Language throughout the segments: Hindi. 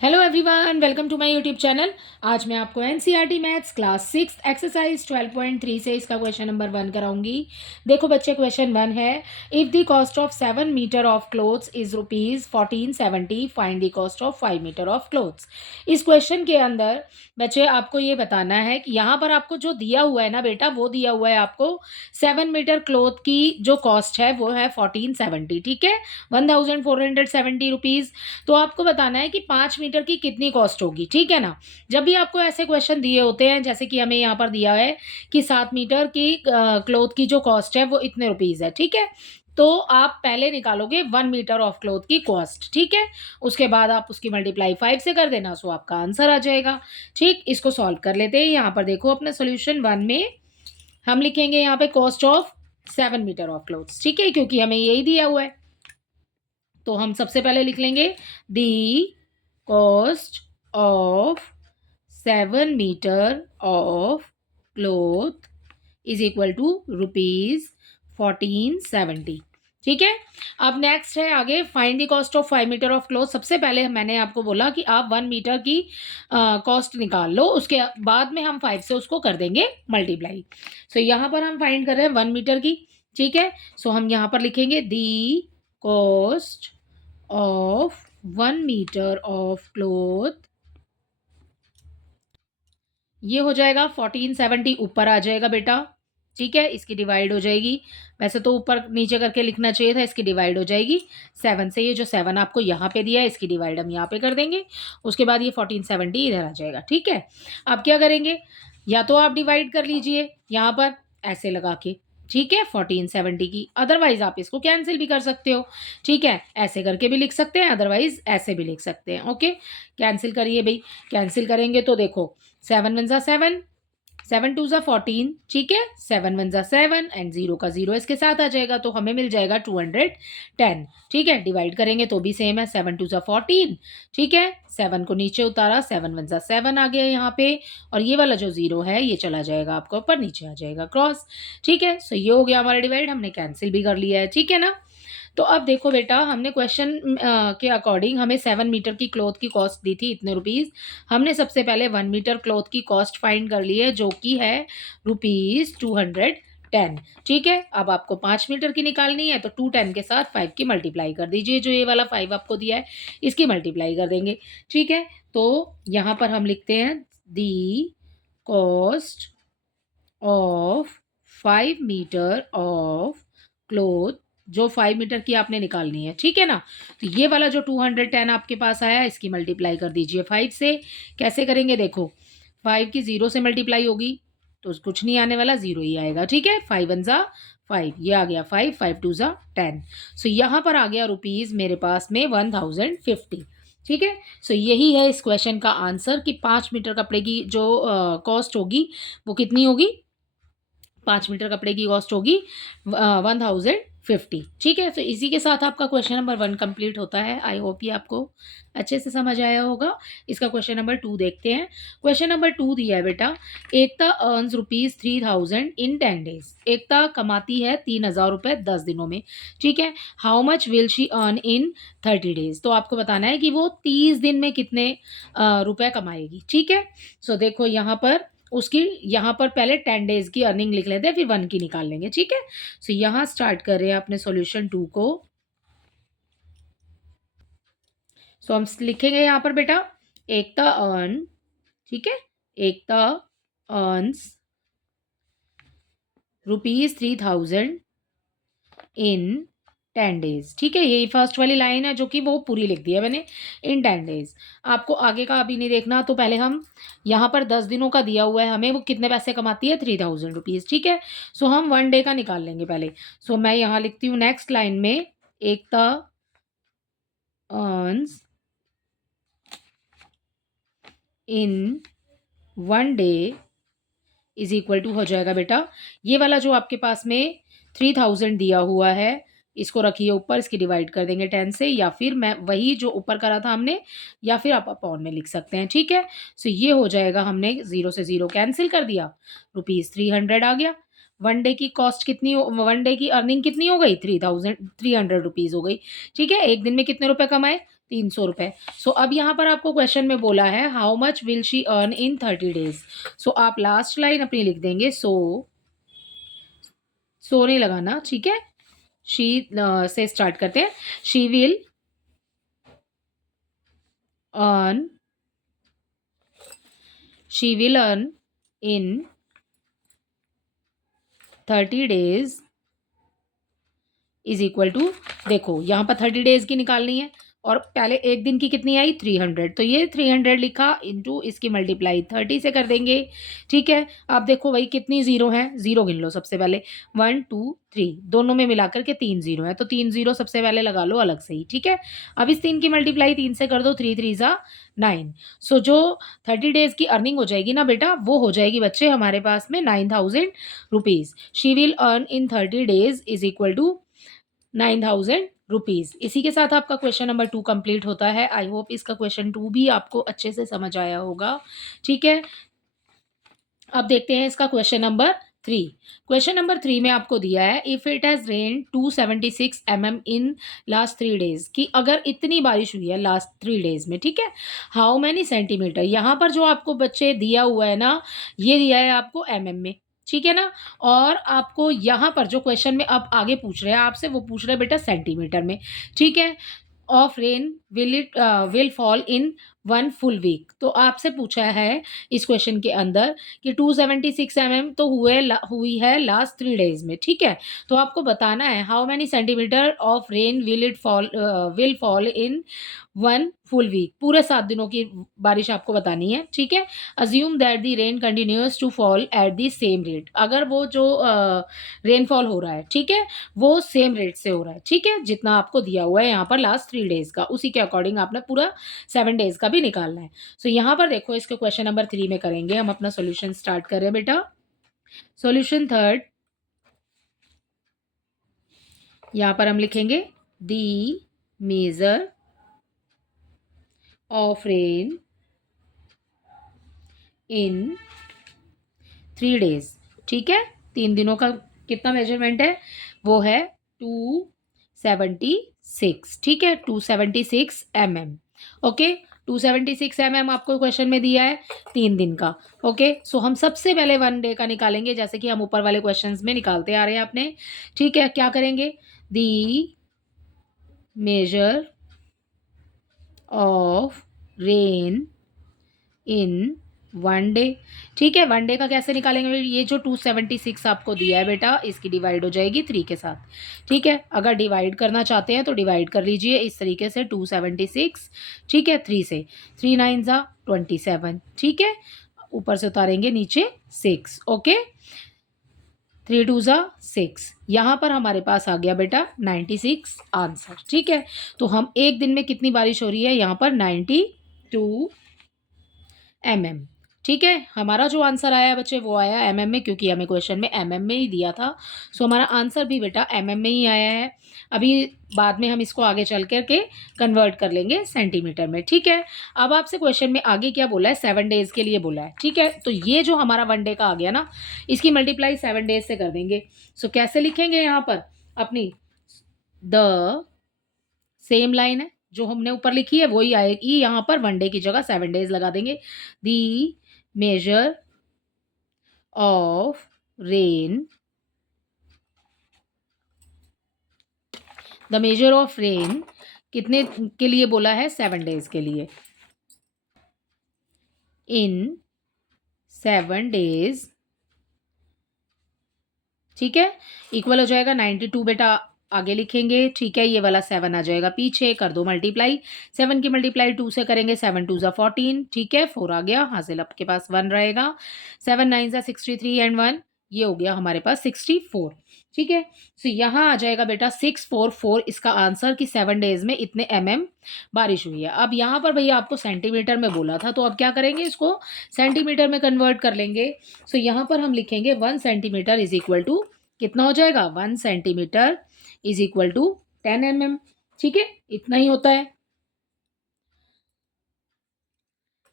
Hello everyone, welcome to my YouTube channel. आज मैं आपको एनसीईआरटी मैथ्स क्लास 6 एक्सरसाइज 12.3 से इसका क्वेश्चन नंबर 1 कराऊंगी। देखो बच्चे, क्वेश्चन 1 है, if the cost of 7 metre of clothes is ₹1470, find the cost of 5 metre of clothes. इस क्वेश्चन के अंदर बच्चे आपको ये बताना है कि यहाँ पर आपको जो दिया हुआ है ना बेटा, वो दिया हुआ है आपको 7 मीटर क्लोथ की जो कॉस्ट है वो है 1470, ठीक है, 1470 रुपीज़। तो आपको बताना है कि 5 मीटर की कितनी कॉस्ट होगी, ठीक है ना। जब भी आपको ऐसे क्वेश्चन दिए होते हैं, जैसे कि हमें यहाँ पर दिया है कि 7 मीटर की क्लॉथ की जो कॉस्ट है वो इतने रुपीज़ है, ठीक है। तो आप पहले निकालोगे 1 मीटर ऑफ क्लॉथ की कॉस्ट, ठीक है। उसके बाद आप उसकी मल्टीप्लाई 5 से कर देना, सो आपका आंसर आ जाएगा। ठीक, इसको सॉल्व कर लेते हैं। यहाँ पर देखो अपने सोल्यूशन 1 में हम लिखेंगे यहाँ पे cost of 7 metre of clothes, ठीक है, क्योंकि हमें यही दिया हुआ है। तो हम सबसे पहले लिख लेंगे the cost of 7 metre of cloth is equal to ₹1470, ठीक है। अब नेक्स्ट है आगे, find the cost of 5 metre of cloth. सबसे पहले मैंने आपको बोला कि आप 1 मीटर की कॉस्ट निकाल लो, उसके बाद में हम 5 से उसको कर देंगे मल्टीप्लाई। सो यहाँ पर हम फाइंड कर रहे हैं 1 मीटर की, ठीक है। सो हम यहाँ पर लिखेंगे the cost of 1 metre of cloth, ये हो जाएगा 1470, ऊपर आ जाएगा बेटा, ठीक है। इसकी डिवाइड हो जाएगी, वैसे तो ऊपर नीचे करके लिखना चाहिए था, इसकी डिवाइड हो जाएगी 7 से। ये जो 7 आपको यहाँ पे दिया है, इसकी डिवाइड हम यहाँ पे कर देंगे। उसके बाद ये 1470 इधर आ जाएगा, ठीक है। अब क्या करेंगे, या तो आप डिवाइड कर लीजिए यहाँ पर ऐसे लगा के, ठीक है, 1470 की। अदरवाइज आप इसको कैंसिल भी कर सकते हो, ठीक है, ऐसे करके भी लिख सकते हैं, अदरवाइज ऐसे भी लिख सकते हैं। ओके, कैंसिल करिए भाई। कैंसिल करेंगे तो देखो 7 वन ज़ा 7, 7 टू ज़ा 14, ठीक है, 7 वन ज़ा 7 एंड 0 का 0 इसके साथ आ जाएगा, तो हमें मिल जाएगा 210, ठीक है। डिवाइड करेंगे तो भी सेम है, 7 टू ज़ा 14, ठीक है, 7 को नीचे उतारा, 7 वन ज़ा 7 आ गया यहाँ पे, और ये वाला जो 0 है ये चला जाएगा आपका ऊपर, नीचे आ जाएगा क्रॉस, ठीक है। सो ये हो गया हमारा डिवाइड, हमने कैंसिल भी कर लिया है, ठीक है ना। तो अब देखो बेटा, हमने क्वेश्चन के अकॉर्डिंग हमें 7 मीटर की क्लॉथ की कॉस्ट दी थी इतने रुपीज़। हमने सबसे पहले 1 मीटर क्लॉथ की कॉस्ट फाइंड कर ली है, जो कि है ₹210, ठीक है। अब आपको 5 मीटर की निकालनी है, तो 210 के साथ 5 की मल्टीप्लाई कर दीजिए। जो ये वाला 5 आपको दिया है, इसकी मल्टीप्लाई कर देंगे, ठीक है। तो यहाँ पर हम लिखते हैं the cost of 5 metre of cloth, जो 5 मीटर की आपने निकालनी है, ठीक है ना। तो ये वाला जो 210 आपके पास आया, इसकी मल्टीप्लाई कर दीजिए 5 से। कैसे करेंगे देखो, 5 की 0 से मल्टीप्लाई होगी तो कुछ नहीं आने वाला, 0 ही आएगा, ठीक है। 5 वन ज़ा 5, ये आ गया 5, 5 टू ज़ा 10। सो यहाँ पर आ गया रुपीज़ मेरे पास में 1050, ठीक है। सो यही है इस क्वेश्चन का आंसर कि 5 मीटर कपड़े की जो कॉस्ट होगी वो कितनी होगी, 5 मीटर कपड़े की कॉस्ट होगी 1050, ठीक है। तो इसी के साथ आपका क्वेश्चन नंबर 1 कंप्लीट होता है। आई होप ये आपको अच्छे से समझ आया होगा। इसका क्वेश्चन नंबर 2 देखते हैं। क्वेश्चन नंबर 2 दिया है बेटा, एकता अर्न्स ₹3000 इन 10 डेज। एकता कमाती है 3000 रुपये 10 दिनों में, ठीक है। How much will she earn in 30 days. तो आपको बताना है कि वो 30 दिन में कितने रुपए कमाएगी, ठीक है। सो देखो यहाँ पर उसकी, यहाँ पर पहले 10 डेज़ की अर्निंग लिख लेते हैं, फिर 1 की निकाल लेंगे, ठीक है। सो यहाँ स्टार्ट कर रहे हैं अपने सॉल्यूशन 2 को। सो हम लिखेंगे यहाँ पर बेटा, एकता अर्न, ठीक है, एकता अर्न्स ₹3000 इन 10 डेज, ठीक है। यही फर्स्ट वाली लाइन है जो कि वो पूरी लिख दी है मैंने, इन 10 डेज। आपको आगे का अभी नहीं देखना, तो पहले हम यहाँ पर 10 दिनों का दिया हुआ है हमें, वो कितने पैसे कमाती है, ₹3000, ठीक है। सो हम 1 डे का निकाल लेंगे पहले। सो मैं यहाँ लिखती हूँ नेक्स्ट लाइन में, Ekta earns in 1 day is equal to हो जाएगा बेटा, ये वाला जो आपके पास में 3000 दिया हुआ है, इसको रखिए ऊपर, इसकी डिवाइड कर देंगे 10 से, या फिर मैं वही जो ऊपर करा था हमने, या फिर आप अपॉन में लिख सकते हैं, ठीक है। सो ये हो जाएगा, हमने 0 से 0 कैंसिल कर दिया, ₹300 आ गया। 1 डे की कॉस्ट कितनी हो, 1 डे की अर्निंग कितनी हो गई, 3300 रुपीज़ हो गई, ठीक है। एक दिन में कितने रुपए कमाए, ₹300। सो अब यहाँ पर आपको क्वेश्चन में बोला है how much will she earn in 30 days. So आप लास्ट लाइन अपनी लिख देंगे सो नहीं लगाना, ठीक है। शी से स्टार्ट करते हैं। She will earn she will earn in 30 days is equal to, देखो यहाँ पर 30 डेज की निकालनी है और पहले एक दिन की कितनी आई 300, तो ये 300 लिखा इंटू इसकी मल्टीप्लाई 30 से कर देंगे, ठीक है। अब देखो भाई कितनी जीरो है, जीरो गिन लो सबसे पहले, 1 2 3 दोनों में मिलाकर के 3 जीरो है, तो 3 जीरो सबसे पहले लगा लो अलग से ही, ठीक है। अब इस 3 की मल्टीप्लाई 3 से कर दो, 3 3 जा 9। सो जो 30 डेज की अर्निंग हो जाएगी ना बेटा, वो हो जाएगी बच्चे हमारे पास में 9000 rupees. She will earn in 30 days is equal to 9000 rupees. इसी के साथ आपका क्वेश्चन नंबर 2 कंप्लीट होता है। आई होप इसका क्वेश्चन 2 भी आपको अच्छे से समझ आया होगा, ठीक है। अब देखते हैं इसका क्वेश्चन नंबर 3। क्वेश्चन नंबर 3 में आपको दिया है if it has rain 276 in last 3 days, कि अगर इतनी बारिश हुई है लास्ट 3 डेज में, ठीक है, हाउ मैनी सेंटीमीटर। यहाँ पर जो आपको बच्चे दिया हुआ है ना, ये दिया है आपको में, ठीक है ना। और आपको यहाँ पर जो क्वेश्चन में अब आगे पूछ रहे हैं आपसे, वो पूछ रहे हैं बेटा सेंटीमीटर में, ठीक है। Of rain will fall in 1 full week. तो आपसे पूछा है इस क्वेश्चन के अंदर कि 276 तो हुई है लास्ट 3 डेज में, ठीक है। तो आपको बताना है how many centimetre of rain will fall in 1 full week, पूरे 7 दिनों की बारिश आपको बतानी है, ठीक है। Assume that the rain continuous to fall at the same rate. अगर वो जो रेनफॉल हो रहा है, ठीक है, वो सेम रेट से हो रहा है, ठीक है, जितना आपको दिया हुआ है यहाँ पर लास्ट 3 डेज का, उसी के अकॉर्डिंग आपने पूरा 7 डेज का भी निकालना है। सो यहाँ पर देखो इसके क्वेश्चन नंबर 3 में करेंगे हम अपना सॉल्यूशन स्टार्ट करें बेटा। सॉल्यूशन थर्ड, यहाँ पर हम लिखेंगे the measure of rain in 3 days, ठीक है। 3 दिनों का कितना मेजरमेंट है, वो है 276, ठीक है, 276 ओके। 276 आपको क्वेश्चन में दिया है 3 दिन का, ओके। सो हम सबसे पहले 1 डे का निकालेंगे, जैसे कि हम ऊपर वाले क्वेश्चंस में निकालते आ रहे हैं आपने, ठीक है। क्या करेंगे, the measure of rain in 1 day, ठीक है। 1 डे का कैसे निकालेंगे, ये जो 276 आपको दिया है बेटा, इसकी डिवाइड हो जाएगी 3 के साथ, ठीक है। अगर डिवाइड करना चाहते हैं तो डिवाइड कर लीजिए इस तरीके से 276, ठीक है, 3 से, 3 9 जा 27, ठीक है। ऊपर से उतारेंगे नीचे 6, ओके, 3 2 जा 6। यहाँ पर हमारे पास आ गया बेटा 96 आंसर, ठीक है। तो हम एक दिन में कितनी बारिश हो रही है यहाँ पर 92 ठीक है। हमारा जो आंसर आया बच्चे वो आया में, क्योंकि हमें क्वेश्चन में में ही दिया था। सो हमारा आंसर भी बेटा में ही आया है। अभी बाद में हम इसको आगे चल कर के कन्वर्ट कर लेंगे सेंटीमीटर में, ठीक है। अब आपसे क्वेश्चन में आगे क्या बोला है, 7 डेज के लिए बोला है, ठीक है। तो ये जो हमारा 1 डे का आ गया ना, इसकी मल्टीप्लाई 7 डेज से कर देंगे। सो कैसे लिखेंगे यहाँ पर अपनी, द सेम लाइन है जो हमने ऊपर लिखी है वही आएगी, यहाँ पर 1 डे की जगह 7 डेज लगा देंगे। The measure of rain, the measure of rain कितने के लिए बोला है, 7 डेज के लिए। इन 7 डेज, ठीक है, इक्वल हो जाएगा 92 बेटा, आगे लिखेंगे, ठीक है। ये वाला 7 आ जाएगा पीछे, कर दो मल्टीप्लाई, 7 की मल्टीप्लाई 2 से करेंगे, 7 2 जा 14, ठीक है, 4 आ गया, हासिल आपके पास 1 रहेगा, 7 9 जा 63 एंड 1, ये हो गया हमारे पास 64, ठीक है। सो यहाँ आ जाएगा बेटा 644 इसका आंसर, कि 7 डेज में इतने बारिश हुई है। अब यहाँ पर भैया आपको सेंटीमीटर में बोला था, तो अब क्या करेंगे, इसको सेंटीमीटर में कन्वर्ट कर लेंगे। सो यहाँ पर हम लिखेंगे 1 सेंटीमीटर इज इक्वल टू, कितना हो जाएगा, 1 सेंटीमीटर इज इक्वल टू 10 ठीक है, इतना ही होता है।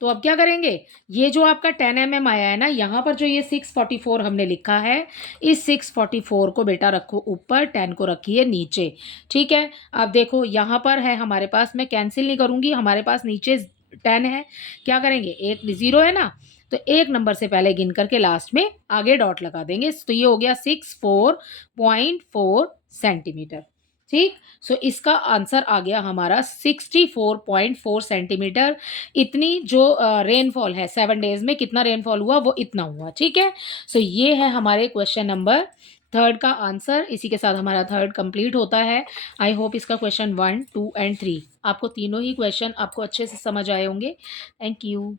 तो अब क्या करेंगे, ये जो आपका 10 mm आया है ना, यहाँ पर जो ये 644 हमने लिखा है, इस 644 को बेटा रखो ऊपर, 10 को रखिए नीचे, ठीक है। अब देखो यहाँ पर है हमारे पास, मैं कैंसिल नहीं करूँगी, हमारे पास नीचे 10 है, क्या करेंगे, एक 0 है ना, तो एक नंबर से पहले गिन करके लास्ट में आगे डॉट लगा देंगे, तो ये हो गया 64.4 सेंटीमीटर, ठीक। सो इसका आंसर आ गया हमारा 64.4 सेंटीमीटर। इतनी जो रेनफॉल है 7 डेज में, कितना रेनफॉल हुआ वो इतना हुआ, ठीक है। सो ये है हमारे क्वेश्चन नंबर 3 का आंसर। इसी के साथ हमारा 3 कंप्लीट होता है। आई होप इसका क्वेश्चन 1, 2 एंड 3 आपको तीनों ही क्वेश्चन आपको अच्छे से समझ आए होंगे। Thank you.